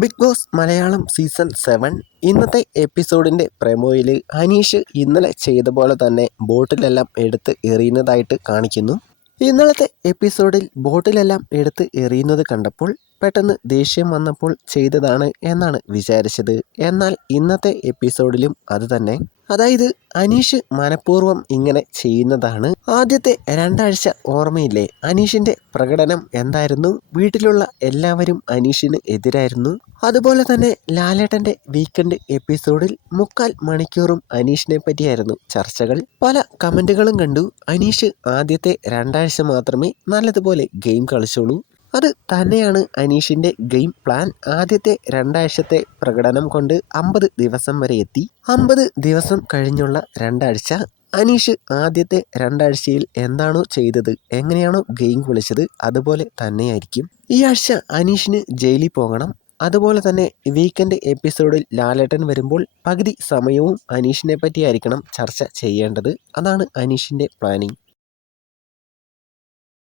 Big boss Malayalam season 7 ഇന്നത്തെ എപ്പിസോഡിൻ്റെ പ്രമോയിൽ അനീഷ് ഇന്നലെ ചെയ്ത പോലെ തന്നെ ബോട്ടിലെല്ലാം എടുത്ത് എറിയുന്നതായിട്ട് കാണിക്കുന്നു. ഇന്നലത്തെ എപ്പിസോഡിൽ ബോട്ടിലെല്ലാം എടുത്ത് എറിയുന്നത് കണ്ടപ്പോൾ പെട്ടെന്ന് ദേഷ്യം വന്നപ്പോൾ ചെയ്തതാണ് എന്നാണ് വിചാരിച്ചത്. എന്നാൽ ഇന്നത്തെ എപ്പിസോഡിലും അത് തന്നെ, അതായത് അനീഷ് മനഃപൂർവ്വം ഇങ്ങനെ ചെയ്യുന്നതാണ്. ആദ്യത്തെ 2 ആഴ്ച ഓർമ്മയില്ലേ, അനീഷിന്റെ പ്രകടനം എന്തായിരുന്നു? വീട്ടിലുള്ള എല്ലാവരും അനീഷിന് എതിരായിരുന്നു. അതുപോലെ തന്നെ ലാലേട്ടന്റെ വീക്കെൻഡ് എപ്പിസോഡിൽ 3/4 മണിക്കൂറും അനീഷിനെ പറ്റിയായിരുന്നു ചർച്ചകൾ. പല കമന്റുകളും കണ്ടു. അനീഷ് ആദ്യത്തെ 2 ആഴ്ച മാത്രമേ നല്ലതുപോലെ ഗെയിം കളിച്ചുള്ളൂ. അത് തന്നെയാണ് അനീഷിന്റെ ഗെയിം പ്ലാൻ. ആദ്യത്തെ 2 ആഴ്ചത്തെ പ്രകടനം കൊണ്ട് 50 ദിവസം വരെ എത്തി. 50 ദിവസം കഴിഞ്ഞുള്ള 2 ആഴ്ച അനീഷ് ആദ്യത്തെ 2 ആഴ്ചയിൽ എന്താണോ ചെയ്തത്, എങ്ങനെയാണോ ഗെയിം കളിച്ചത്, അതുപോലെ തന്നെയായിരിക്കും ഈ ആഴ്ച. അനീഷിന് ജയിലിൽ പോകണം. അതുപോലെ തന്നെ വീക്കെൻഡ് എപ്പിസോഡിൽ ലാലേട്ടൻ വരുമ്പോൾ പകുതി സമയവും അനീഷിനെ പറ്റിയായിരിക്കണം ചർച്ച ചെയ്യേണ്ടത്. അതാണ് അനീഷിന്റെ പ്ലാനിങ്.